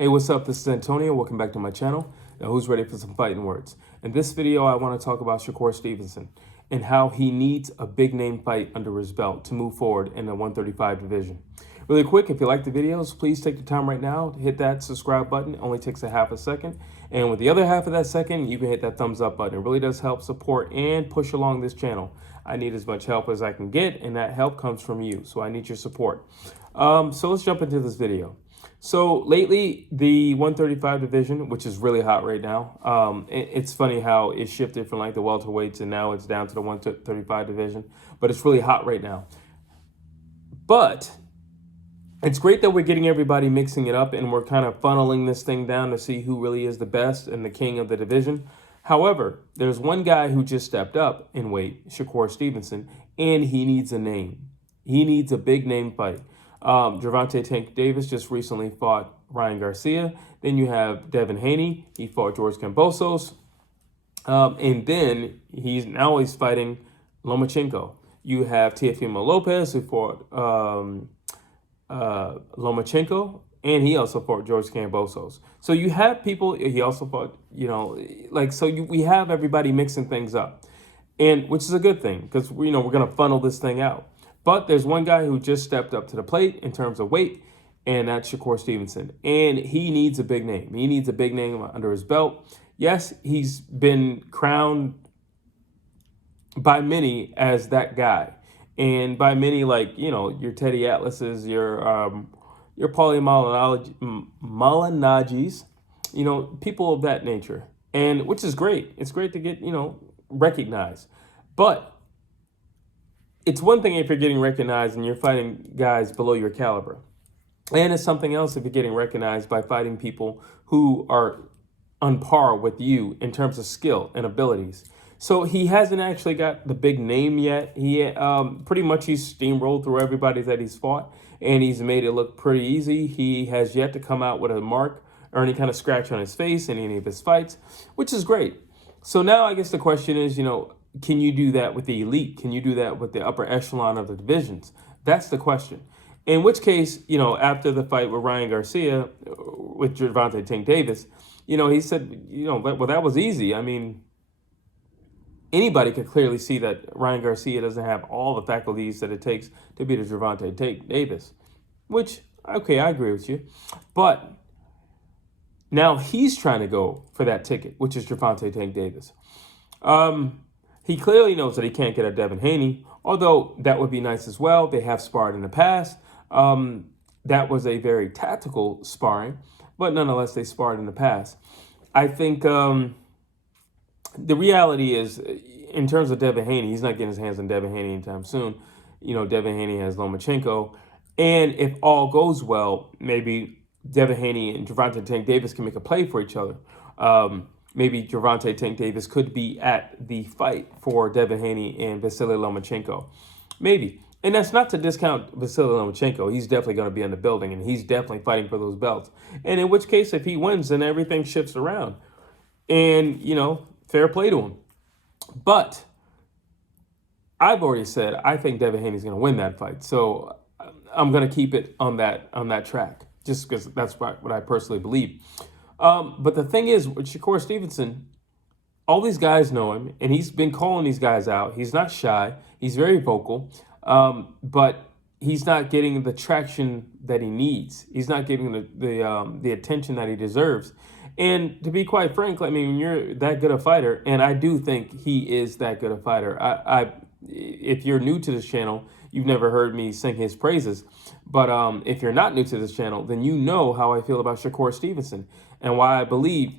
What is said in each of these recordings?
Hey, what's up? This is Antonio. Welcome back to my channel. Now, who's ready for some fighting words? In this video, I want to talk about Shakur Stevenson and how he needs a big name fight under his belt to move forward in the 135 division. Really quick, if you like the videos, please take the time right now to hit that subscribe button. It only takes a half a second. And with the other half of that second, you can hit that thumbs up button. It really does help support and push along this channel. I need as much help as I can get, and that help comes from you. So I need your support. So let's jump into this video. So lately, the 135 division, which is really hot right now, it's funny how it shifted from like the welterweights and now it's down to the 135 division, but it's really hot right now. But it's great that we're getting everybody mixing it up and we're kind of funneling this thing down to see who really is the best and the king of the division. However, there's one guy who just stepped up in weight, Shakur Stevenson, and he needs a name. He needs a big name fight. Gervonta Tank Davis just recently fought Ryan Garcia. Then you have Devin Haney. He fought George Kambosos. And then he's fighting Lomachenko. You have Teofimo Lopez, who fought Lomachenko, and he also fought George Kambosos. So you have people, he also fought, we have everybody mixing things up, and which is a good thing because, we're going to funnel this thing out. But there's one guy who just stepped up to the plate in terms of weight, and that's Shakur Stevenson. And he needs a big name. He needs a big name under his belt. Yes, he's been crowned by many as that guy. And by many, your Teddy Atlases, your Paulie Malignaggi's, people of that nature. And which is great. It's great to get, recognized. But it's one thing if you're getting recognized and you're fighting guys below your caliber. And it's something else if you're getting recognized by fighting people who are on par with you in terms of skill and abilities. So he hasn't actually got the big name yet. He pretty much he's steamrolled through everybody that he's fought, and he's made it look pretty easy. He has yet to come out with a mark or any kind of scratch on his face in any of his fights, which is great. So now I guess the question is, can you do that with the elite? Can you do that with the upper echelon of the divisions? That's the question. In which case, after the fight with Ryan Garcia, with Gervonta Tank Davis, he said, well, that was easy. I mean, anybody could clearly see that Ryan Garcia doesn't have all the faculties that it takes to beat a Gervonta Tank Davis, which, okay, I agree with you. But now he's trying to go for that ticket, which is Gervonta Tank Davis. He clearly knows that he can't get a Devin Haney, although that would be nice as well. They have sparred in the past. That was a very tactical sparring, but nonetheless, they sparred in the past. I think the reality is, in terms of Devin Haney, he's not getting his hands on Devin Haney anytime soon. Devin Haney has Lomachenko. And if all goes well, maybe Devin Haney and Gervonta Tank Davis can make a play for each other. Maybe Gervonta Tank Davis could be at the fight for Devin Haney and Vasily Lomachenko. Maybe. And that's not to discount Vasily Lomachenko. He's definitely going to be in the building, and he's definitely fighting for those belts. And in which case, if he wins, then everything shifts around. And, fair play to him. But I've already said I think Devin Haney's going to win that fight. So I'm going to keep it on that track, just because that's what I personally believe. But the thing is, with Shakur Stevenson, all these guys know him, and he's been calling these guys out. He's not shy. He's very vocal, but he's not getting the traction that he needs. He's not getting the attention that he deserves. And to be quite frank, you're that good a fighter, and I do think he is that good a fighter. If you're new to this channel, you've never heard me sing his praises. But if you're not new to this channel, then you know how I feel about Shakur Stevenson and why I believe,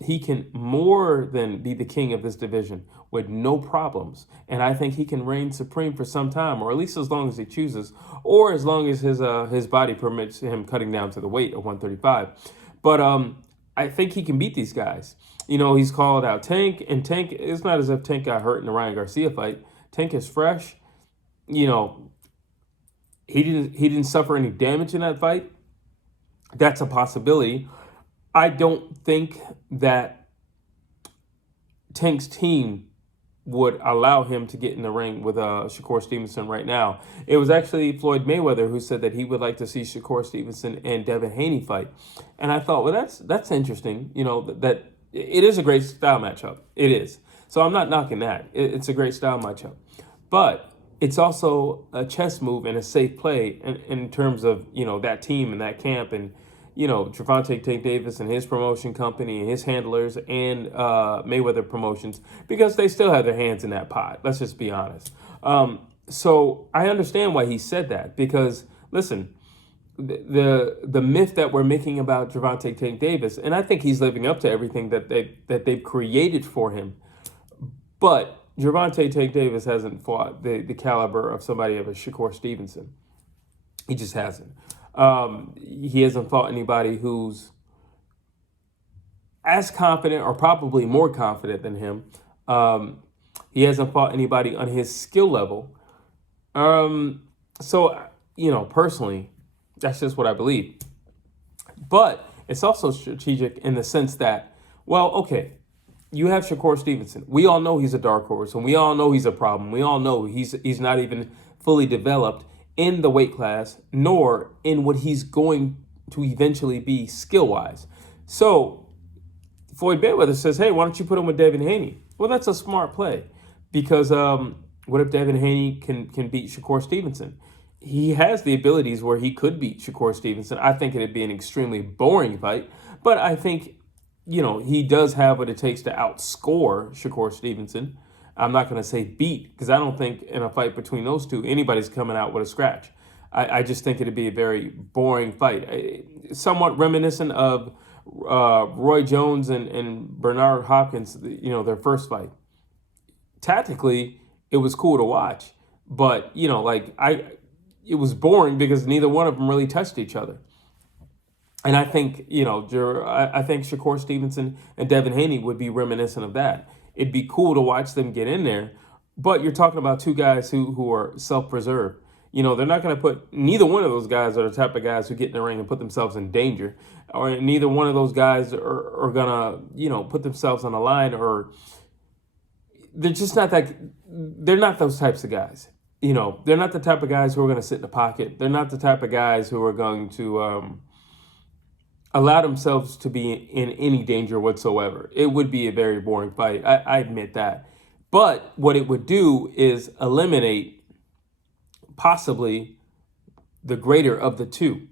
he can more than be the king of this division with no problems. And I think he can reign supreme for some time, or at least as long as he chooses, or as long as his body permits him cutting down to the weight of 135. But I think he can beat these guys. He's called out Tank, and Tank, it's not as if Tank got hurt in the Ryan Garcia fight. Tank is fresh. He didn't suffer any damage in that fight. That's a possibility. I don't think that Tank's team would allow him to get in the ring with Shakur Stevenson right now. It was actually Floyd Mayweather who said that he would like to see Shakur Stevenson and Devin Haney fight. And I thought, well, that's interesting. That it is a great style matchup. It is. So I'm not knocking that. It's a great style matchup. But it's also a chess move and a safe play in terms of, that team and that camp and, Gervonta Davis and his promotion company and his handlers and Mayweather Promotions, because they still have their hands in that pot. Let's just be honest. So I understand why he said that, because, listen, the myth that we're making about Gervonta Davis, and I think he's living up to everything that they've created for him, but Gervonta Davis hasn't fought the caliber of somebody of a Shakur Stevenson. He just hasn't. He hasn't fought anybody who's as confident or probably more confident than him. He hasn't fought anybody on his skill level. So, personally, that's just what I believe. But it's also strategic in the sense that, well, okay, you have Shakur Stevenson. We all know he's a dark horse, and we all know he's a problem. We all know he's not even fully developed in the weight class, nor in what he's going to eventually be skill-wise. So Floyd Mayweather says, hey, why don't you put him with Devin Haney? Well, that's a smart play, because what if Devin Haney can beat Shakur Stevenson? He has the abilities where he could beat Shakur Stevenson. I think it'd be an extremely boring fight, but I think he does have what it takes to outscore Shakur Stevenson. I'm not going to say beat, because I don't think in a fight between those two, anybody's coming out with a scratch. I just think it'd be a very boring fight. Somewhat reminiscent of Roy Jones and Bernard Hopkins, their first fight. Tactically, it was cool to watch, but, it was boring because neither one of them really touched each other. And I think, I think Shakur Stevenson and Devin Haney would be reminiscent of that. It'd be cool to watch them get in there, but you're talking about two guys who are self-preserved. They're not going to put, neither one of those guys are the type of guys who get in the ring and put themselves in danger, or neither one of those guys are going to, put themselves on the line, or they're just not that, they're not those types of guys. They're not the type of guys who are going to sit in the pocket. They're not the type of guys who are going to allow themselves to be in any danger whatsoever. It would be a very boring fight. I admit that. But what it would do is eliminate possibly the greater of the two,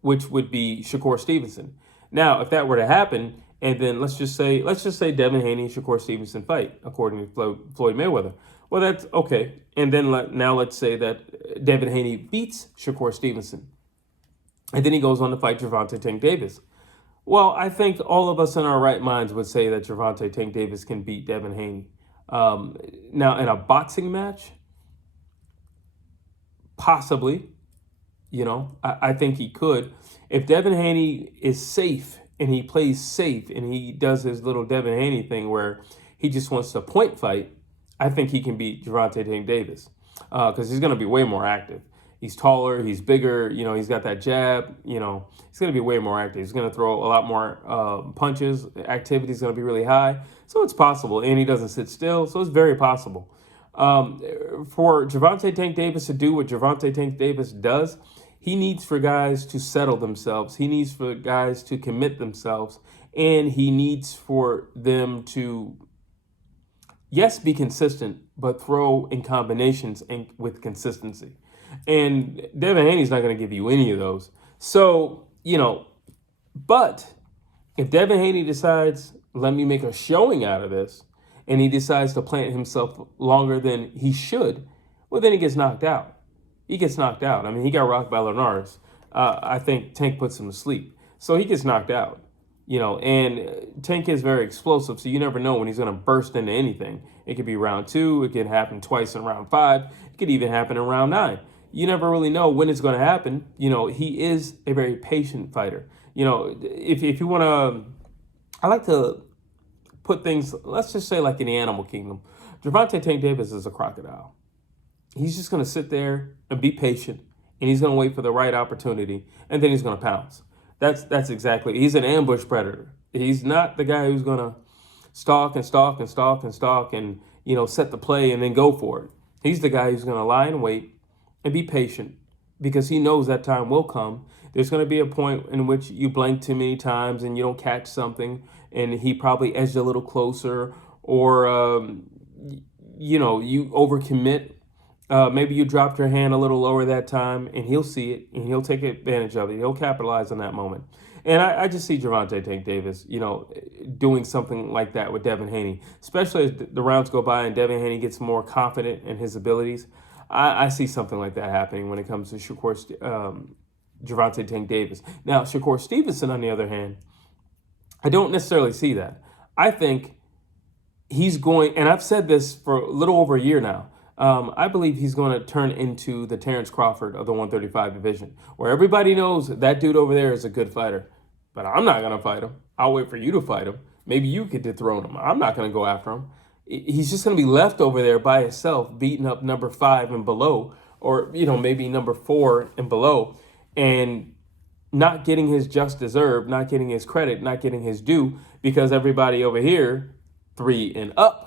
which would be Shakur Stevenson. Now, if that were to happen, and then let's just say Devin Haney and Shakur Stevenson fight, according to Floyd Mayweather. Well, that's okay. And then now let's say that Devin Haney beats Shakur Stevenson. And then he goes on to fight Gervonta Davis. Well, I think all of us in our right minds would say that Gervonta Davis can beat Devin Haney. Now, in a boxing match, possibly, I think he could. If Devin Haney is safe and he plays safe and he does his little Devin Haney thing where he just wants to point fight, I think he can beat Gervonta Davis because he's going to be way more active. He's taller, he's bigger, he's got that jab, he's going to be way more active. He's going to throw a lot more punches. Activity is going to be really high. So it's possible. And he doesn't sit still. So it's very possible. For Gervonta Davis to do what Gervonta Davis does, he needs for guys to settle themselves. He needs for guys to commit themselves. And he needs for them to, yes, be consistent, but throw in combinations and with consistency. And Devin Haney's not going to give you any of those. So, but if Devin Haney decides, let me make a showing out of this, and he decides to plant himself longer than he should, well, then he gets knocked out. He gets knocked out. I mean, he got rocked by Linares. I think Tank puts him to sleep. So he gets knocked out. And Tank is very explosive, so you never know when he's going to burst into anything. It could be round 2. It could happen twice in round 5. It could even happen in round 9. You never really know when it's going to happen. He is a very patient fighter. If you want to, I like to put things, let's just say like in the animal kingdom. Gervonta Davis is a crocodile. He's just going to sit there and be patient, and he's going to wait for the right opportunity, and then he's going to pounce. That's exactly, he's an ambush predator. He's not the guy who's going to stalk and stalk and stalk and stalk and, set the play and then go for it. He's the guy who's going to lie in wait and be patient because he knows that time will come. There's going to be a point in which you blink too many times and you don't catch something, and he probably edged a little closer, or you overcommit. Maybe you dropped your hand a little lower that time, and he'll see it and he'll take advantage of it. He'll capitalize on that moment. And I just see Gervonta Tank Davis, doing something like that with Devin Haney, especially as the rounds go by and Devin Haney gets more confident in his abilities. I see something like that happening when it comes to Gervonta Tank Davis. Now, Shakur Stevenson, on the other hand, I don't necessarily see that. I think he's going, and I've said this for a little over a year now, I believe he's going to turn into the Terrence Crawford of the 135 division, where everybody knows that dude over there is a good fighter. But I'm not going to fight him. I'll wait for you to fight him. Maybe you could dethrone him. I'm not going to go after him. He's just going to be left over there by himself, beating up number 5 and below, or maybe number 4 and below, and not getting his just deserved, not getting his credit, not getting his due, because everybody over here, 3 and up,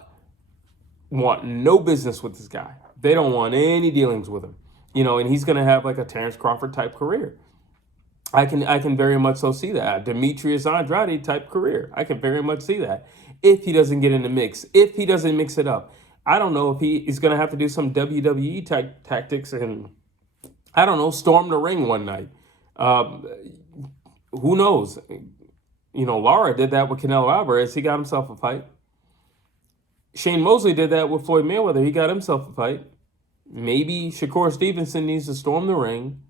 want no business with this guy. They don't want any dealings with him. And he's going to have like a Terrence Crawford type career. I can very much so see that. Demetrius Andrade type career. I can very much see that. If he doesn't get in the mix, if he doesn't mix it up. I don't know if he's going to have to do some WWE type tactics and, I don't know, storm the ring one night. Who knows? Lara did that with Canelo Alvarez. He got himself a fight. Shane Mosley did that with Floyd Mayweather. He got himself a fight. Maybe Shakur Stevenson needs to storm the ring,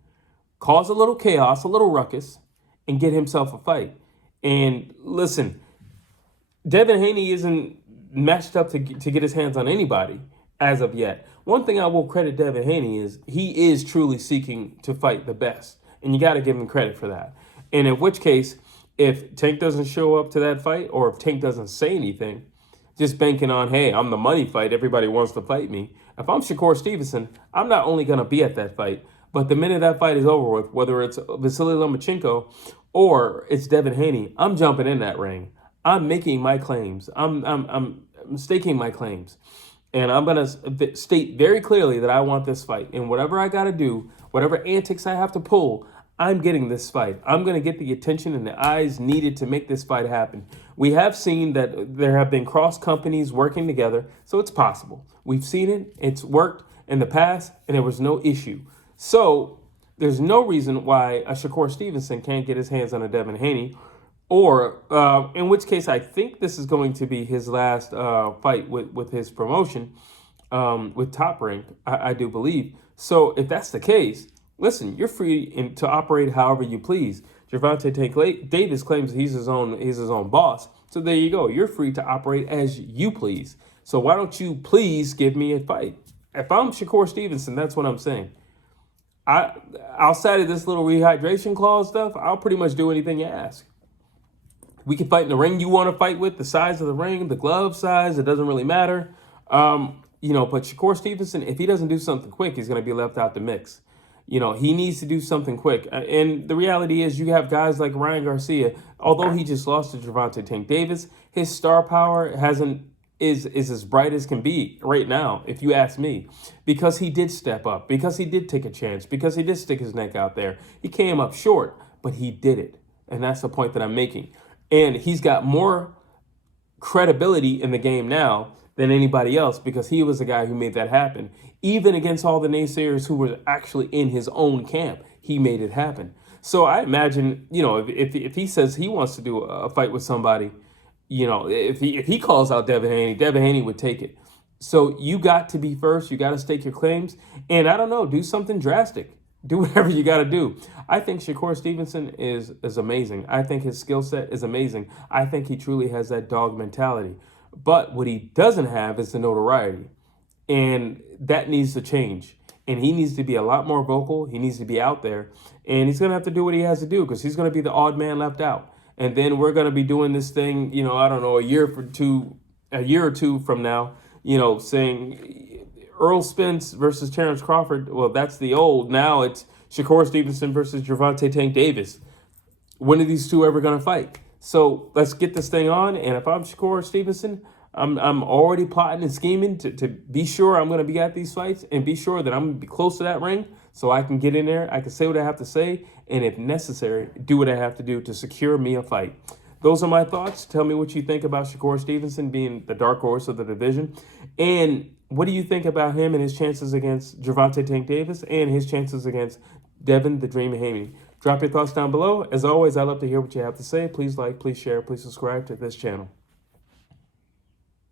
cause a little chaos, a little ruckus, and get himself a fight. And listen, Devin Haney isn't matched up to get his hands on anybody as of yet. One thing I will credit Devin Haney is he is truly seeking to fight the best. And you got to give him credit for that. And in which case, if Tank doesn't show up to that fight, or if Tank doesn't say anything, just banking on, hey, I'm the money fight, everybody wants to fight me. If I'm Shakur Stevenson, I'm not only going to be at that fight, but the minute that fight is over with, whether it's Vasily Lomachenko or it's Devin Haney, I'm jumping in that ring. I'm making my claims. I'm staking my claims. And I'm going to state very clearly that I want this fight. And whatever I got to do, whatever antics I have to pull, I'm getting this fight. I'm going to get the attention and the eyes needed to make this fight happen. We have seen that there have been cross companies working together, so it's possible. We've seen it. It's worked in the past, and there was no issue. So there's no reason why a Shakur Stevenson can't get his hands on a Devin Haney, or in which case I think this is going to be his last fight with his promotion, with Top Rank, I do believe. So if that's the case, listen, you're free to operate however you please. Gervonta Tank Davis claims he's his own boss. So there you go. You're free to operate as you please. So why don't you please give me a fight? If I'm Shakur Stevenson, that's what I'm saying. Outside of this little rehydration clause stuff, I'll pretty much do anything you ask. We can fight in the ring you want to fight with, the size of the ring, the glove size, it doesn't really matter. But Shakur Stevenson, if he doesn't do something quick, he's going to be left out the mix. He needs to do something quick. And the reality is you have guys like Ryan Garcia, although he just lost to Gervonta Tank Davis, his star power is as bright as can be right now, if you ask me, because he did step up, because he did take a chance, because he did stick his neck out there. He came up short, but he did it. And that's the point that I'm making. And he's got more credibility in the game now than anybody else because he was the guy who made that happen. Even against all the naysayers who were actually in his own camp, he made it happen. So I imagine, if he says he wants to do a fight with somebody, if he calls out Devin Haney would take it. So you got to be first. You got to stake your claims. And I don't know, do something drastic. Do whatever you got to do. I think Shakur Stevenson is amazing. I think his skill set is amazing. I think he truly has that dog mentality. But what he doesn't have is the notoriety. And that needs to change. And he needs to be a lot more vocal. He needs to be out there. And he's going to have to do what he has to do because he's going to be the odd man left out. And then we're going to be doing this thing, I don't know, a year or two from now, saying Earl Spence versus Terrence Crawford. Well, that's the old. Now it's Shakur Stevenson versus Gervonta Tank Davis. When are these two ever going to fight? So let's get this thing on. And if I'm Shakur Stevenson, I'm already plotting and scheming to be sure I'm going to be at these fights and be sure that I'm going to be close to that ring so I can get in there. I can say what I have to say, and if necessary, do what I have to do to secure me a fight. Those are my thoughts. Tell me what you think about Shakur Stevenson being the dark horse of the division. And what do you think about him and his chances against Gervonta Davis and his chances against Devin the Dream Haney? Drop your thoughts down below. As always, I love to hear what you have to say. Please like, please share, please subscribe to this channel.